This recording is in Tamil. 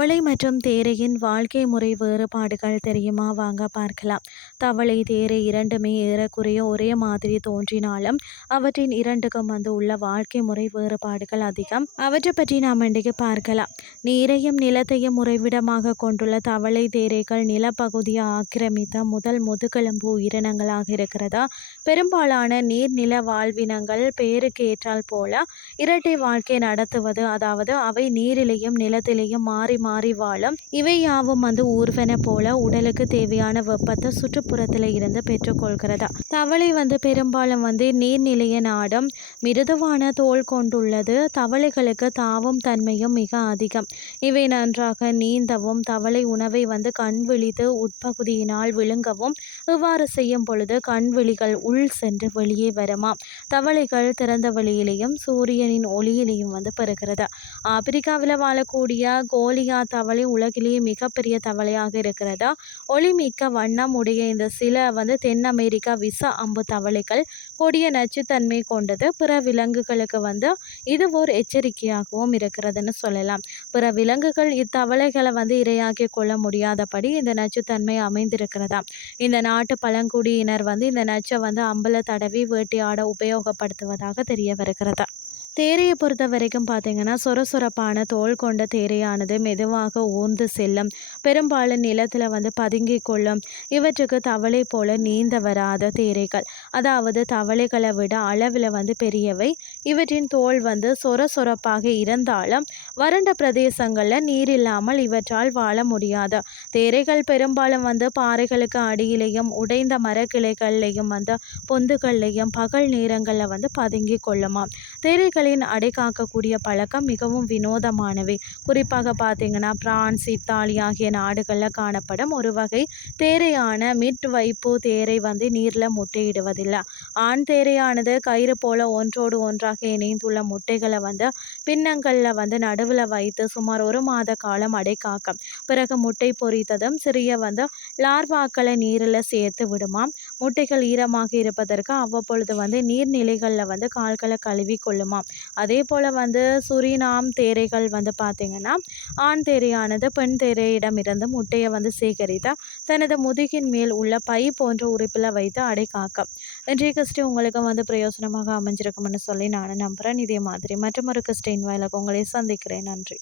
தவளை மற்றும் தேரையின் வாழ்க்கை முறை வேறுபாடுகள் தெரியுமா? வாங்க பார்க்கலாம். தவளை தேரை இரண்டுமே ஏறக்குறைய ஒரே மாதிரி தோன்றினாலும் அவற்றின் இரண்டுக்கும் வந்து உள்ள வாழ்க்கை முறை வேறுபாடுகள் அதிகம். அவற்றை பற்றி நாம் இன்றைக்கு பார்க்கலாம். நீரையும் நிலத்தையும் உறைவிடமாக கொண்டுள்ள தவளை தேரைகள் நிலப்பகுதியை ஆக்கிரமித்த முதல் முதுகெலும்பு உயிரினங்களாக இருக்கிறதா? பெரும்பாலான நீர்நில வாழ்வினங்கள் பேருக்கு ஏற்றால் போல இரட்டை வாழ்க்கை நடத்துவது அதாவது அவை நீரிலேயும் நிலத்திலேயும் மாறி மாறி வாழும். இவை யாவும் வந்து ஊர்வன போல உடலுக்கு தேவையான வெப்பத்தை சுற்றுப்புறத்தில் இருந்து பெற்றுக்கொள்கிறதா. தவளை வந்து பெரும்பாலும் வந்து நீர்நிலைய நாடும். மிருதுவான தோல் கொண்டுள்ளது. தவளைகளுக்கு தாவும் தன்மையும் மிக அதிகம். இவை நன்றாக நீந்தவும் தவளை உணவை வந்து கண் விழித்து உட்பகுதியினால் விழுங்கவும் இவ்வாறு செய்யும் பொழுது கண் விழிகள் உள் சென்று வெளியே வருமா தவளைகள் திறந்த வழியிலையும் சூரியனின் ஒளியிலையும் வந்து பெறுகிறது. ஆப்பிரிக்காவில் வாழக்கூடிய கோலியா தவளை உலகிலேயே மிகப்பெரிய தவளையாக இருக்கிறதா? ஒளிமிக்க வண்ணம் உடைய இந்த சில வந்து தென் அமெரிக்கா விசா அம்பு தவளைகள் கொடிய நச்சுத்தன்மை கொண்டது. பிற விலங்குகளுக்கு வந்து இது ஓர் எச்சரிக்கையாகவும் இருக்கிறதுன்னு சொல்லலாம். பிற விலங்குகள் இத்தவளைகளை வந்து இரையாக்கி கொள்ள முடியாதபடி இந்த நச்சுத்தன்மை அமைந்திருக்கிறதா? இந்த நாட்டு பழங்குடியினர் வந்து இந்த நச்சை வந்து அம்பல தடவி வேட்டையாட உபயோகப்படுத்துவதாக தெரிய வருகிறது? தேரையை பொறுத்த வரைக்கும் பார்த்தீங்கன்னா சொரசொரப்பான தோல் கொண்ட தேரையானது மெதுவாக ஊர்ந்து செல்லும். பெரும்பாலும் நிலத்தில் வந்து பதுங்கி கொள்ளும். இவற்றுக்கு தவளை போல நீந்த வராத தேரைகள். அதாவது தவளைகளை விட அளவில் வந்து பெரியவை. இவற்றின் தோல் வந்து சொர சொரப்பாக இருந்தாலும் வறண்ட பிரதேசங்களில் நீர் இல்லாமல் இவற்றால் வாழ முடியாது. தேரைகள் பெரும்பாலும் வந்து பாறைகளுக்கு அடியிலையும் உடைந்த மரக்கிளைகள்லையும் வந்து பொந்துகள்லையும் பகல் நேரங்களில் வந்து பதுங்கி கொள்ளுமாம். தேரைகள் உணவுகளின் அடை காக்கக்கூடிய பழக்கம் மிகவும் வினோதமானவை. குறிப்பாக பார்த்தீங்கன்னா பிரான்ஸ் இத்தாலி ஆகிய நாடுகளில் காணப்படும் ஒரு வகை தேரையான மிட் வைப்பு தேரை வந்து நீரில் முட்டையிடுவதில்லை. ஆண் தேரையானது கயிறு போல ஒன்றோடு ஒன்றாக இணைந்துள்ள முட்டைகளை வந்து பின்னங்களில் வந்து நடுவில் வைத்து சுமார் ஒரு மாத காலம் அடை காக்கும். பிறகு முட்டை பொறித்ததும் சிறிய வந்து லார்வாக்களை நீரில் சேர்த்து விடுமாம். முட்டைகள் ஈரமாக இருப்பதற்கு அவ்வப்பொழுது வந்து நீர்நிலைகளில் வந்து கால்களை கழுவி கொள்ளுமாம். அதே போல் வந்து சுரினாம் தேரைகள் வந்து பார்த்திங்கன்னா ஆண் தேரையானது பெண் தேரையிடமிருந்து முட்டையை வந்து சேகரித்து தனது முதுகின் மேல் உள்ள பை போன்ற உறுப்பில் வைத்து அடை காக்கும் இன்றைய கிறிஸ்டி உங்களுக்கு வந்து பிரயோசனமாக அமைஞ்சிருக்கும்னு சொல்லி நான் நம்புகிறேன் இதே மாதிரி மற்றும் ஒரு கிறிஸ்டின் வாயிலாக உங்களை சந்திக்கிறேன். நன்றி.